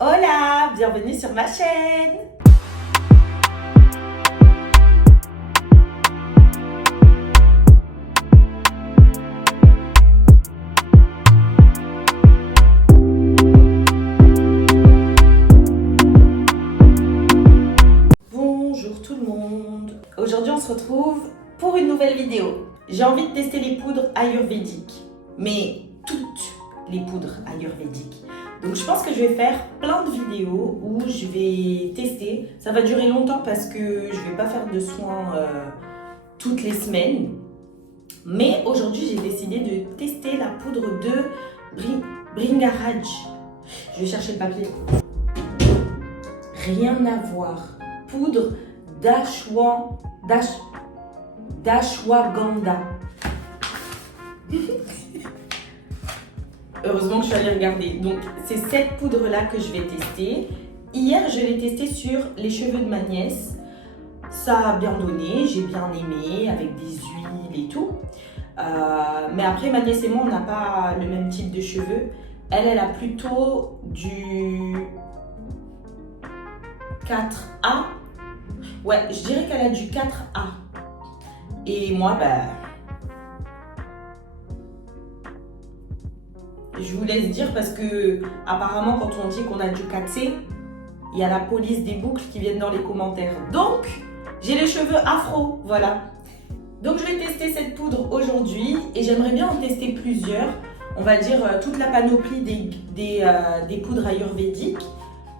Hola, bienvenue sur ma chaîne. Bonjour tout le monde. Aujourd'hui on se retrouve pour une nouvelle vidéo. J'ai envie de tester les poudres ayurvédiques, mais toutes les poudres ayurvédiques. Donc je pense que je vais faire plein de vidéos où je vais tester. Ça va durer longtemps parce que je vais pas faire de soins toutes les semaines. Mais aujourd'hui j'ai décidé de tester la poudre de Bhringaraj. Je vais chercher le papier. Rien à voir. Poudre d'ashwagandha. Heureusement que je suis allée regarder. Donc, c'est cette poudre-là que je vais tester. Hier, je l'ai testée sur les cheveux de ma nièce. Ça a bien donné, j'ai bien aimé, avec des huiles et tout. Mais après, ma nièce et moi, on n'a pas le même type de cheveux. Elle a plutôt du 4A. Ouais, je dirais qu'elle a du 4A. Et moi, je vous laisse dire parce que apparemment quand on dit qu'on a du 4C, il y a la police des boucles qui viennent dans les commentaires. Donc, j'ai les cheveux afro, voilà. Donc je vais tester cette poudre aujourd'hui et j'aimerais bien en tester plusieurs. On va dire toute la panoplie des poudres ayurvédiques.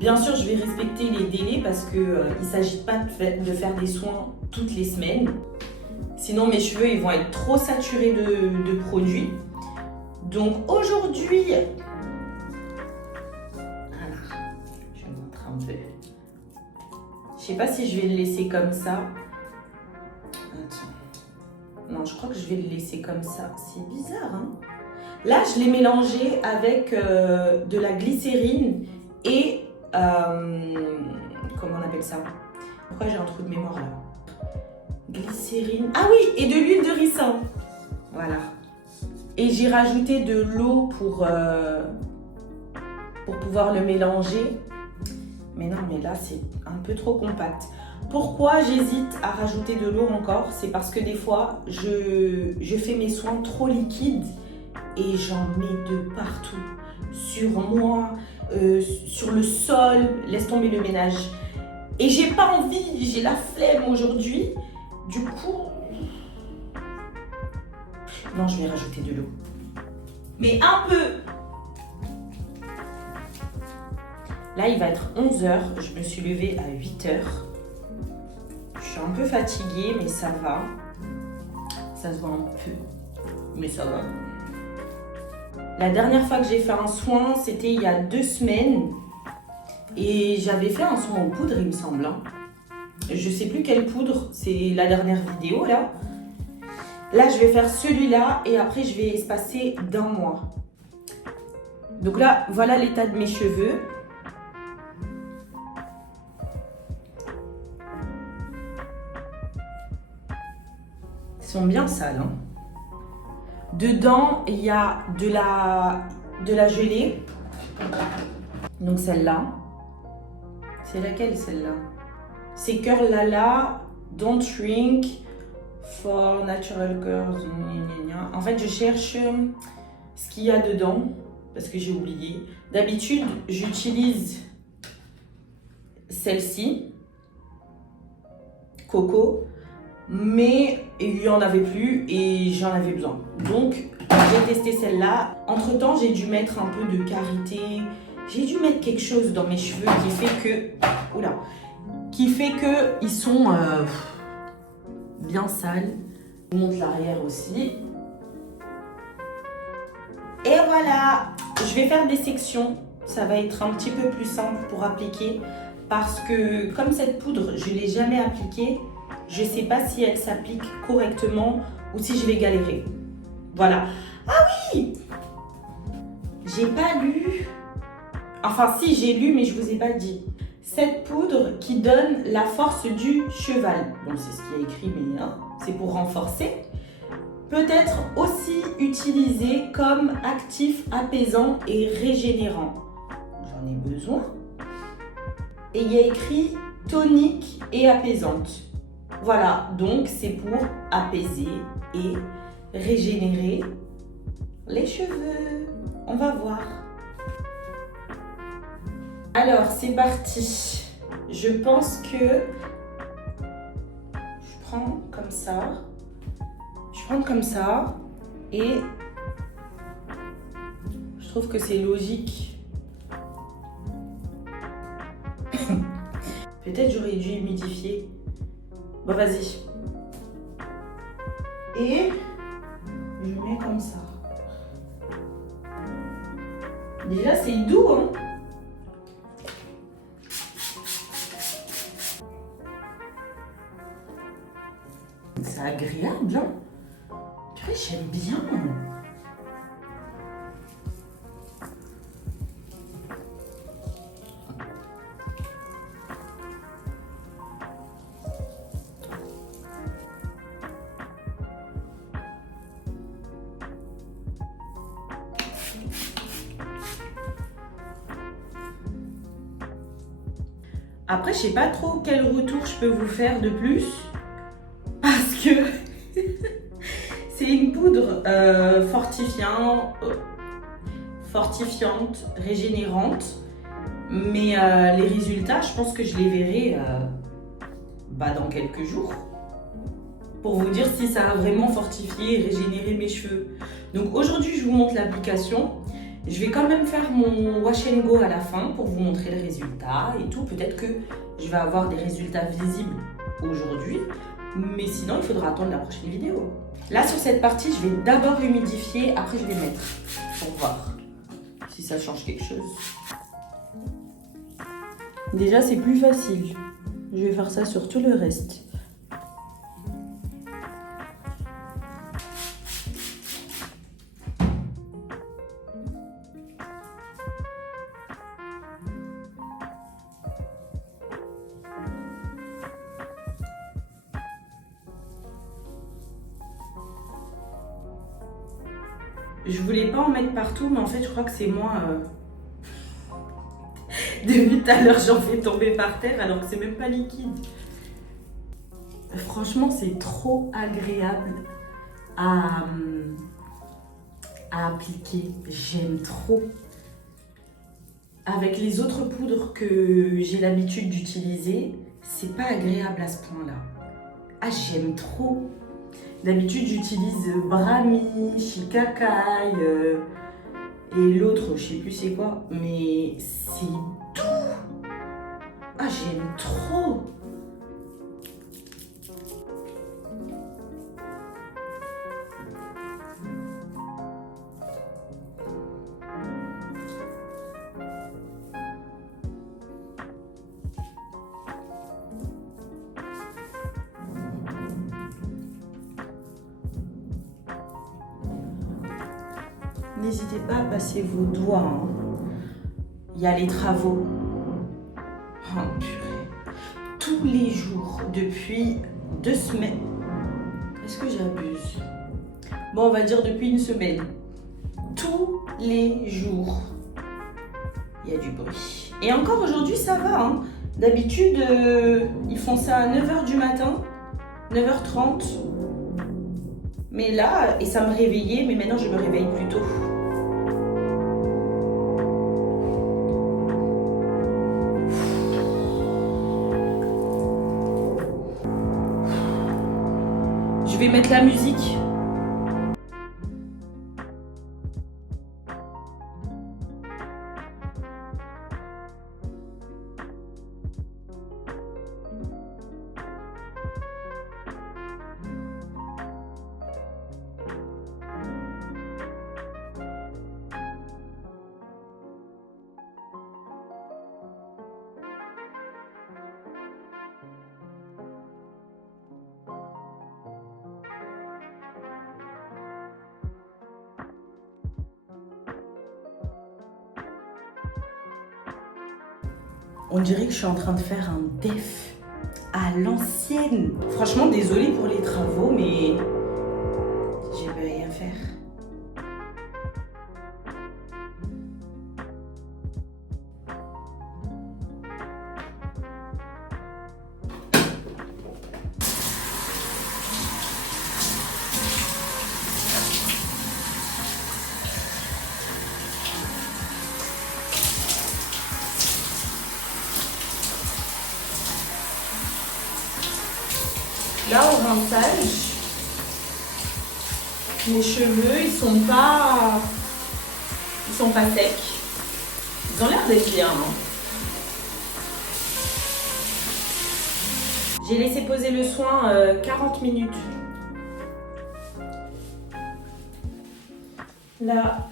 Bien sûr, je vais respecter les délais parce qu'il ne s'agit pas de faire des soins toutes les semaines. Sinon, mes cheveux ils vont être trop saturés de produits. Donc aujourd'hui, je vous montre un peu. Je sais pas si je vais le laisser comme ça. Attends. Non, je crois que je vais le laisser comme ça. C'est bizarre, hein? Là, je l'ai mélangé avec de la glycérine et comment on appelle ça? Pourquoi j'ai un trou de mémoire là? Glycérine. Ah oui, et de l'huile de ricin. Voilà. Et j'ai rajouté de l'eau pour pouvoir le mélanger. Mais non, mais là, c'est un peu trop compact. Pourquoi j'hésite à rajouter de l'eau encore? C'est parce que des fois, je fais mes soins trop liquides et j'en mets de partout. Sur moi, sur le sol, laisse tomber le ménage. Et j'ai pas envie, j'ai la flemme aujourd'hui. Du coup... Non, je vais rajouter de l'eau. Mais un peu. Là, il va être 11h. Je me suis levée à 8h. Je suis un peu fatiguée, mais ça va. Ça se voit un peu. Mais ça va. La dernière fois que j'ai fait un soin, c'était il y a 2 semaines. Et j'avais fait un soin aux poudres, il me semble. Je sais plus quelle poudre. C'est la dernière vidéo, là. Là, je vais faire celui-là et après, je vais espacer d'1 mois. Donc là, voilà l'état de mes cheveux. Ils sont bien sales, hein. Dedans, il y a de la gelée. Donc celle-là. C'est laquelle, celle-là? C'est Curl Lala, Don't Shrink. For Natural Girls. En fait, je cherche ce qu'il y a dedans parce que j'ai oublié. D'habitude, j'utilise celle-ci, Coco, mais il n'y en avait plus et j'en avais besoin. Donc, j'ai testé celle-là. Entre-temps, j'ai dû mettre un peu de karité. J'ai dû mettre quelque chose dans mes cheveux qui fait que ils sont bien sale. Je monte l'arrière aussi. Et voilà. Je vais faire des sections. Ça va être un petit peu plus simple pour appliquer. Parce que comme cette poudre, je ne l'ai jamais appliquée, je ne sais pas si elle s'applique correctement ou si je vais galérer. Voilà. Ah oui! J'ai pas lu. Enfin si, j'ai lu, mais je ne vous ai pas dit. Cette poudre qui donne la force du cheval. Bon, c'est ce qui est écrit, mais c'est pour renforcer. Peut être aussi utilisé comme actif apaisant et régénérant. J'en ai besoin. et il y a écrit tonique et apaisante. Voilà, donc c'est pour apaiser et régénérer les cheveux. On va voir. Alors, c'est parti. Je pense que je prends comme ça. Je prends comme ça et je trouve que c'est logique. Peut-être j'aurais dû humidifier. Bon, vas-y. Et je mets comme ça. Déjà, c'est doux, hein? C'est agréable, hein? Purée, j'aime bien. Après, je sais pas trop quel retour je peux vous faire de plus. Parce que c'est une poudre fortifiante, régénérante. Mais les résultats, je pense que je les verrai dans quelques jours. Pour vous dire si ça a vraiment fortifié et régénéré mes cheveux. Donc aujourd'hui, je vous montre l'application. Je vais quand même faire mon wash and go à la fin pour vous montrer le résultat et tout. Peut-être que je vais avoir des résultats visibles aujourd'hui. Mais sinon, il faudra attendre la prochaine vidéo. Là, sur cette partie, je vais d'abord humidifier. Après, je vais mettre pour voir si ça change quelque chose. Déjà, c'est plus facile. Je vais faire ça sur tout le reste. Je voulais pas en mettre partout, mais en fait, je crois que c'est moi. Depuis tout à l'heure, j'en fais tomber par terre alors que c'est même pas liquide. Franchement, c'est trop agréable à appliquer. J'aime trop. Avec les autres poudres que j'ai l'habitude d'utiliser, c'est pas agréable à ce point-là. Ah, j'aime trop. D'habitude, j'utilise Brami, Shikakai et l'autre, je sais plus c'est quoi, mais c'est doux. Ah, j'aime trop. N'hésitez pas à passer vos doigts. Hein. Il y a les travaux. Oh, purée. Tous les jours, depuis 2 semaines. Est-ce que j'abuse? Bon, on va dire depuis une semaine. Tous les jours, il y a du bruit. Et encore aujourd'hui, ça va. Hein. D'habitude, ils font ça à 9h du matin, 9h30. Mais là, et ça me réveillait, mais maintenant je me réveille plus tôt. Je vais mettre la musique. On dirait que je suis en train de faire un def à l'ancienne. Franchement, désolée pour les travaux, mais je vais rien faire. Là, au rinçage, mes cheveux, ils sont pas secs. Ils ont l'air d'être bien. Hein. J'ai laissé poser le soin 40 minutes. Là.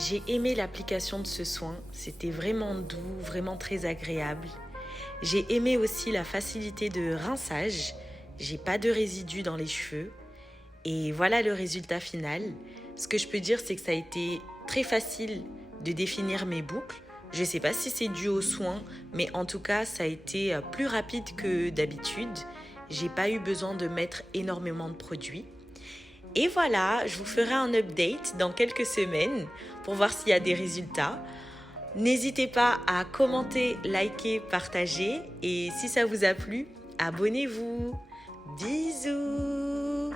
J'ai aimé l'application de ce soin, c'était vraiment doux, vraiment très agréable. J'ai aimé aussi la facilité de rinçage, j'ai pas de résidus dans les cheveux. Et voilà le résultat final. Ce que je peux dire, c'est que ça a été très facile de définir mes boucles. Je sais pas si c'est dû au soin, mais en tout cas, ça a été plus rapide que d'habitude. J'ai pas eu besoin de mettre énormément de produits. Et voilà, je vous ferai un update dans quelques semaines pour voir s'il y a des résultats. N'hésitez pas à commenter, liker, partager et si ça vous a plu, abonnez-vous. Bisous!